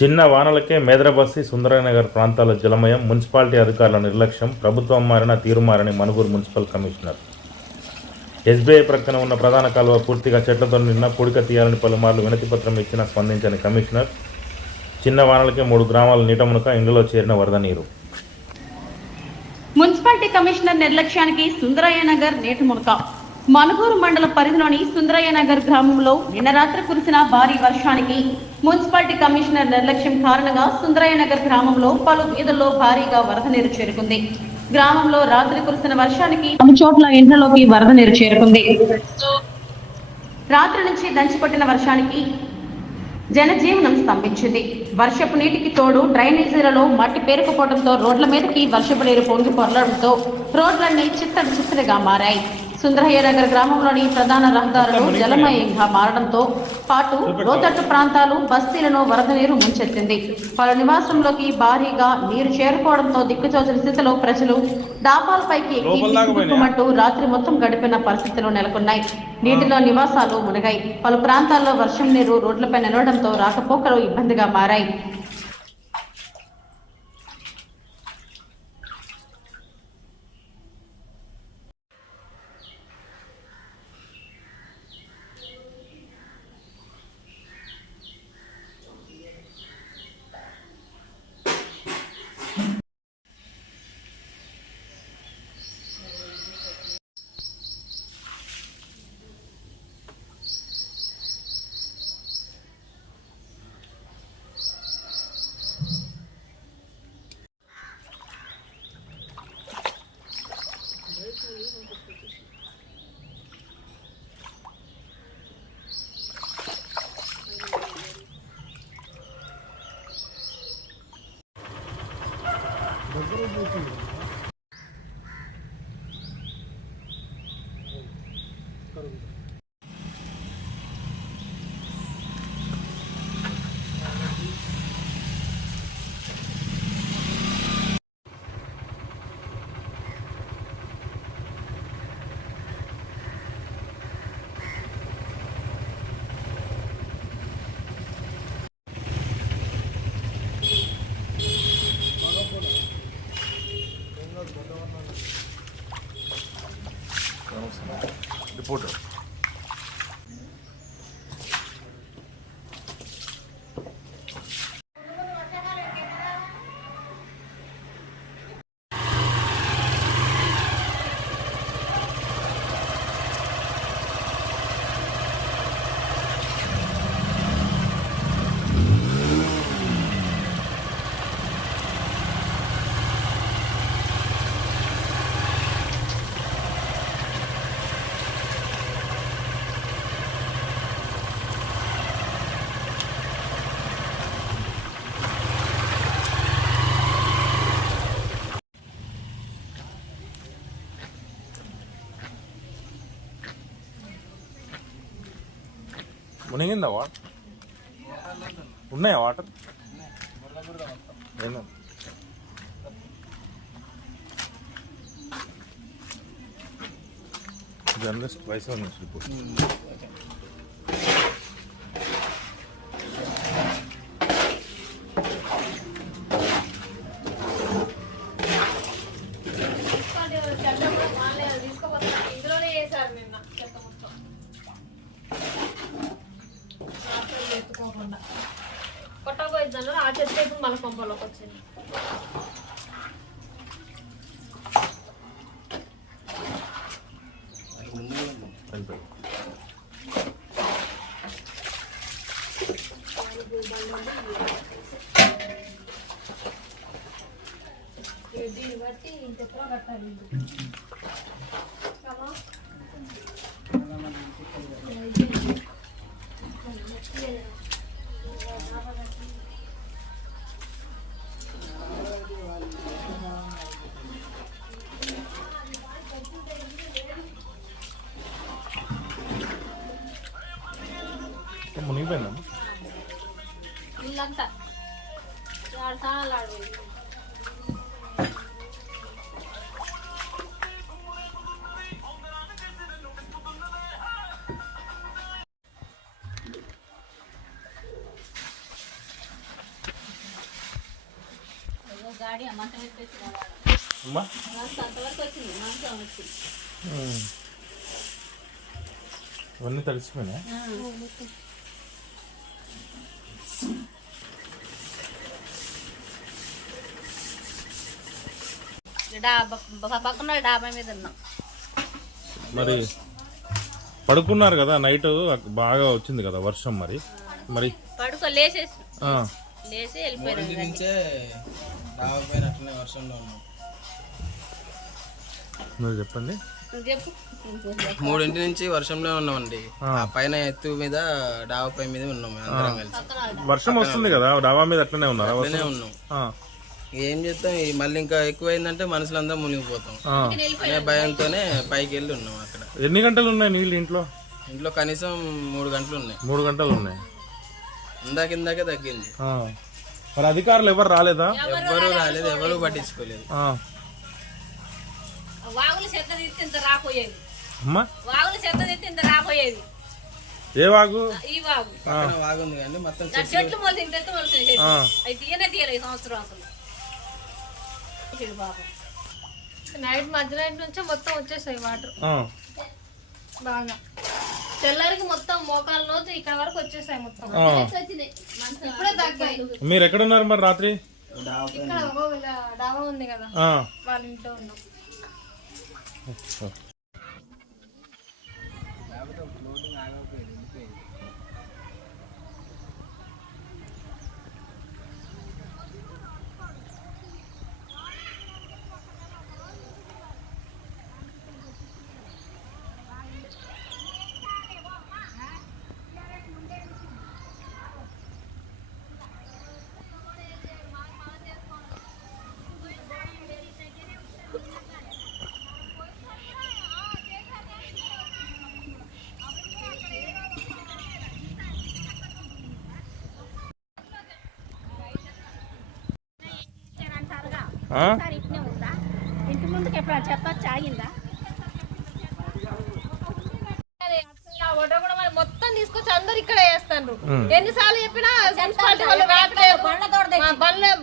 చిన్న వానలకే మేదరబస్సి సుందరనగర్ ప్రాంతాల జలమయం, మున్సిపాలిటీ అధికారుల నిర్లక్ష్యం, ప్రభుత్వం మారిన తీరు మారని మనుగూరు మున్సిపల్ కమిషనర్. ఎస్బీఐ ప్రక్కన ఉన్న ప్రధాన కాలువ పూర్తిగా చెట్లతో నిన్న పూడిక తీయాలని పలుమార్లు వినతిపత్రం ఇచ్చినా స్పందించని కమిషనర్. చిన్న వానలకే 3 గ్రామాల నీట మునక ఇండ్లలో చేరిన వరద నీరు. మున్సిపాలిటీ కమిషనర్ నిర్లక్ష్యానికి సుందరయ్య నగర్ నీట మునక. మనుగూరు మండల పరిధిలోని సుందరయ్య నగర్ గ్రామంలో నిన్న రాత్రి కురిసిన భారీ వర్షానికి మున్సిపాలిటీ కమిషనర్ నిర్లక్ష్యం కారణంగా సుందరయ్య నగర్ గ్రామంలో పలు వీధుల్లో భారీగా వరద నీరు చేరుకుంది. గ్రామంలో రాత్రి కురిసిన వర్షానికి అన్ని చోట్ల ఇండ్లలోకి వరద నీరు చేరుకుంది. రాత్రి నుంచి దంచిపట్టిన వర్షానికి జనజీవనం స్తంభించింది. వర్షపు నీటికి తోడు డ్రైనేజీలలో మట్టి పేరుకుపోవడంతో రోడ్ల మీదకి వర్షపు నీరు పొంగి పొరలడంతో రోడ్లన్నీ చిత్తడిగా మారాయి. సుందరయ్య నగర్ గ్రామంలోని ప్రధాన రహదారులు జలమయంగా మారడంతో పాటు లోతట్టు ప్రాంతాలు, బస్తీలను వరద నీరు ముంచెత్తింది. పలు నివాసంలోకి భారీగా నీరు చేరుకోవడంతో దిక్కుచోచని స్థితిలో ప్రజలు డాబాలపైకి ఎక్కి రాత్రి మొత్తం గడిపిన పరిస్థితులు నెలకొన్నాయి. నీటిలో నివాసాలు మునిగాయి. పలు ప్రాంతాల్లో వర్షం నీరు రోడ్లపై నిలవడంతో రాకపోకలు ఇబ్బందిగా మారాయి. రిపోర్టర్ మునిగిందా? వాటర్ ఉన్నాయా? వాటర్ జర్నలిస్ట్ వయసు రిపోర్ట్. కొట్టకపోయిద్దన్నారు. ఆ చెత్త ఇప్పుడు మళ్ళీ పంపలోకి వచ్చింది. దీన్ని బట్టి ఇంకెప్పుడు కట్టాలి. మునిగిపోయిందమ్మా ఇల్లంతా ఆడు. అమ్మా ఇవన్నీ తడిసిపోయినా పక్కన డాబా మీద ఉన్నాం. మరి పడుకున్నారు కదా నైట్ బాగా వచ్చింది కదా వర్షం మరి మరి పడుకో లేచేసి ఆ, లేచి వెళ్ళిపోయారు. నుంచే డాబాపైన వర్షంలో ఉన్నాం. మీరు చెప్పండి చెప్పు 3 నుంచి వర్షంలో ఉన్నామండి. ఆ పైన ఎత్తు మీద డాబాపై మీద ఉన్నాం అందరం కలిసి. వర్షం వస్తుంది కదా డాబా మీద అట్లనే ఉన్నారా అట్లనే ఉన్నాం. ఆ, ఏం చేస్తాం మళ్ళీ ఇంకా ఎక్కువైందంటే మనుషులందరూ మునిగిపోతాం ఆ. అనే భయంతోనే పైకి వెళ్ళి ఉన్నాం. అక్కడ ఎన్ని గంటలు ఉన్నాయి నీళ్ళు ఇంట్లో కనీసం 3 గంటలు ఉన్నాయి. 3 గంటలు ఉన్నాయి ఇందాకే తగ్గింది. ఆ. మరి అధికారులు ఎవరు రాలేదా ఎవ్వరూ రాలేదు, ఎవరూ పట్టించుకోలేదు. ఆ. వాగులు చెత్త తీస్తే ఇంత రాపోయేది. అమ్మా వాగులు చెత్త తీస్తే ఇంత రాపోయేది. ఏ వాగు ఈ వాగు పక్కన వాగుంది కానీ మొత్తం చెట్లు మొలిసి ఇంత మొలిసి ఆ. అవి తీయలే ఈ సంవత్సరం అసలు. పాపం నైట్ మధ్యనైట్ నుంచే మొత్తం వచ్చేసాయి వాటర్ ఆ. బాగా. తెల్లారికి మొత్తం మోకాల రోజు ఇక్కడ వరకు వచ్చేసాయి మొత్తం. ఆ. ఇప్పుడే తగ్గాయి. మీరు ఎక్కడున్నారు మరి రాత్రి ఇక్కడ ఒక డాబా ఉంది కదా ఆ. వాళ్ళ ఇంట్లో ఉన్నాం. ఆ? ఇంటి ముందుకు ఎప్పుడు చెప్పచ్చు ఆగిందా మొత్తం తీసుకొచ్చి అందరు ఇక్కడ వేస్తారు. ఎన్నిసార్లు చెప్పినా మున్సిపాలిటీ వాళ్ళు రావట్లేదు.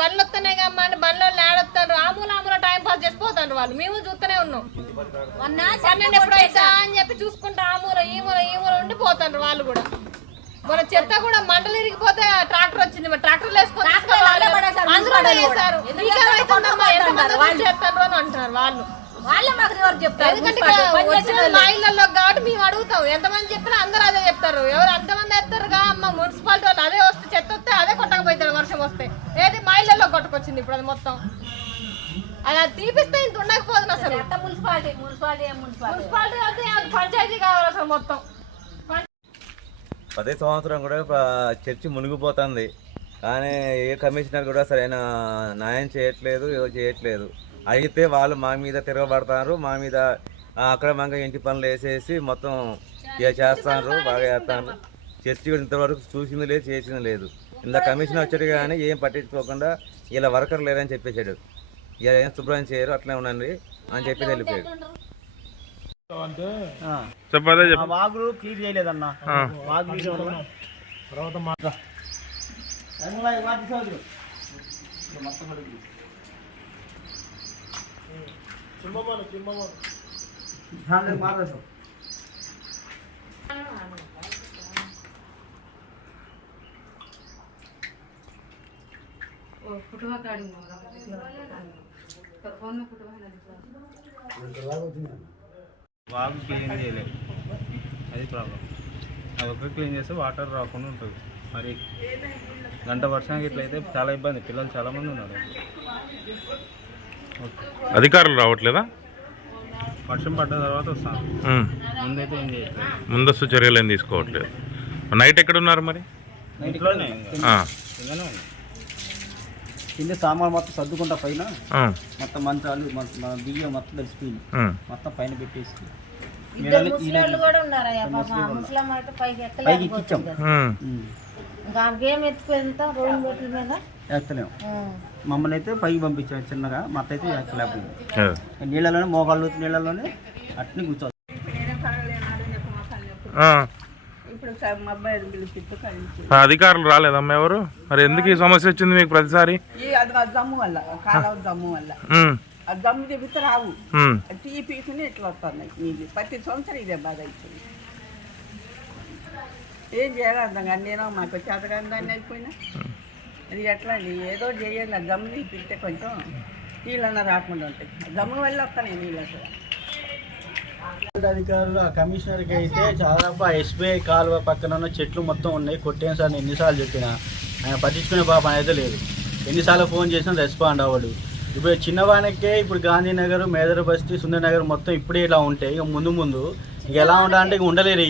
బండ్లు వస్తున్నాయి కమ్మా అని బండ్లు ఆడొస్తారు. ఆమూల టైం పాస్ చేసిపోతారు వాళ్ళు. మేము చూస్తూనే ఉన్నాం. 12 ఎప్పుడు అవుతా అని చెప్పి చూసుకుంటా ఆమూల ఈ మూల ఉండిపోతారు వాళ్ళు కూడా. మన చెత్త కూడా మండలు ఇరిగిపోతే ట్రాక్టర్ వచ్చింది. మరి ట్రాక్టర్లు వేసుకొని అందులో వేసారు. చేస్తారు అని అంటున్నారు వాళ్ళు. ఎందుకంటే మా ఇళ్లలో కాబట్టి మేము అడుగుతాం. ఎంతమంది చెప్పినా అందరూ అదే చెప్తారు. ఎవరు అంతమంది వేస్తారుగా అమ్మ మున్సిపాలిటీ వాళ్ళు అదే వస్తే చెత్త వస్తే అదే కొట్టకపోతారు. వర్షం వస్తే ఏది మా ఇళ్లలో కొట్టుకొచ్చింది ఇప్పుడు అది మొత్తం. అలా తీపిస్తే ఇంత ఉండకపోతుంది అసలు. మున్సిపాలిటీ అయితే పంచాయతీ కావాలి అసలు మొత్తం. 10వ సంవత్సరం కూడా చర్చి మునిగిపోతుంది. కానీ ఏ కమిషనర్ కూడా సరైన న్యాయం చేయట్లేదు, ఏదో చేయట్లేదు. అయితే వాళ్ళు మా మీద తిరగబడతారు, మా మీద అక్రమంగా ఇంటి పనులు వేసేసి మొత్తం చేస్తున్నారు, బాగా చేస్తున్నారు. చర్చి కూడా ఇంతవరకు చూసింది లేదు, చేసింది లేదు. ఇంత కమిషన్ వచ్చాడు కానీ ఏం పట్టించుకోకుండా ఇలా వర్కర్ లేరని చెప్పేశాడు. ఇలా ఏం శుభ్రం చేయరు, అట్లే ఉండండి అని చెప్పి వెళ్ళిపోయాడు. వాగులు క్లీన్ చేయలేదన్న. వాగులు వాగు క్లీన్ చేయలేదు, అది ప్రాబ్లం. అది ఒక్క క్లీన్ చేస్తే వాటర్ రాకుండా ఉంటుంది. మరి గంట వర్షానికి ఇట్లయితే చాలా ఇబ్బంది. పిల్లలు చాలామంది ఉన్నారు. అధికారులు రావట్లేదా? వర్షం పడ్డ తర్వాత వస్తాను. ముందైతే ఏం చేయట్లేదు, ముందస్తు చర్యలు ఏం తీసుకోవట్లేదు. నైట్ ఎక్కడున్నారు మరి? ఇంట్లోనే ఆ. ఇలానే ఉంది. కింద సామాన్ మొత్తం సర్దుకుంటా పైన ఆ. మొత్తం మంచాలు బియ్యం మొత్తం తెలిసిపోయింది. ఆ. మొత్తం పైన పెట్టేసి పైకి ఇచ్చాం. ఎత్తలేము. మమ్మల్ని అయితే పైకి పంపించాం చిన్నగా. మొత్తం అయితే ఎక్కలేకపోయింది. నీళ్ళలోనే మోకాళ్ళు నీళ్ళలోనే అట్ని కూర్చోవాలి. ఆ. మా అబ్బాయిని పిలిపిస్తూ కలిసి అధికారులు రాలేదమ్మా ఎవరు? మరి ఎందుకు ఈ సమస్య వచ్చింది మీకు ప్రతిసారి? అది ఆ దమ్ము వల్ల కాలువ దమ్ము వల్ల ఉమ్, ఆ దమ్ము చెబితే రావు ఉమ్. టీ పీకుని ఇట్లా వస్తున్నాయి నీళ్ళు ప్రతి సంవత్సరం ఇదే బాధ అవుతుంది. ఏం చేయాలి అర్థం కానీ నేను మాకు చేతగాని దాన్ని అయిపోయినా అది ఎట్లా అండి ఏదో చేయండి ఆ దమ్ము తీపిస్తే కొంచెం నీళ్ళన్నా రాకుండా ఉంటాయి. ఆ దమ్ము వల్ల వస్తున్నాయి నీళ్ళు అసలు. అధికారులు ఆ కమిషనర్కి అయితే దాదాపు ఆ ఎస్బీఐ కాలువ పక్కన ఉన్న చెట్లు మొత్తం ఉన్నాయి, కొట్టేను సార్ నేను ఎన్నిసార్లు చెప్పినా ఆయన పట్టించుకునే పాపం అయితే లేదు. ఎన్నిసార్లు ఫోన్ చేసినా రెస్పాండ్ అవ్వడు. ఇప్పుడు చిన్నవానికే ఇప్పుడు గాంధీనగర్, మేదర బస్తీ, సుందరనగర్ మొత్తం ఇప్పుడే ఇలా ఉంటాయి. ఇక ముందు ముందు ఇక ఎలా ఉండాలంటే ఇక ఉండలేరు.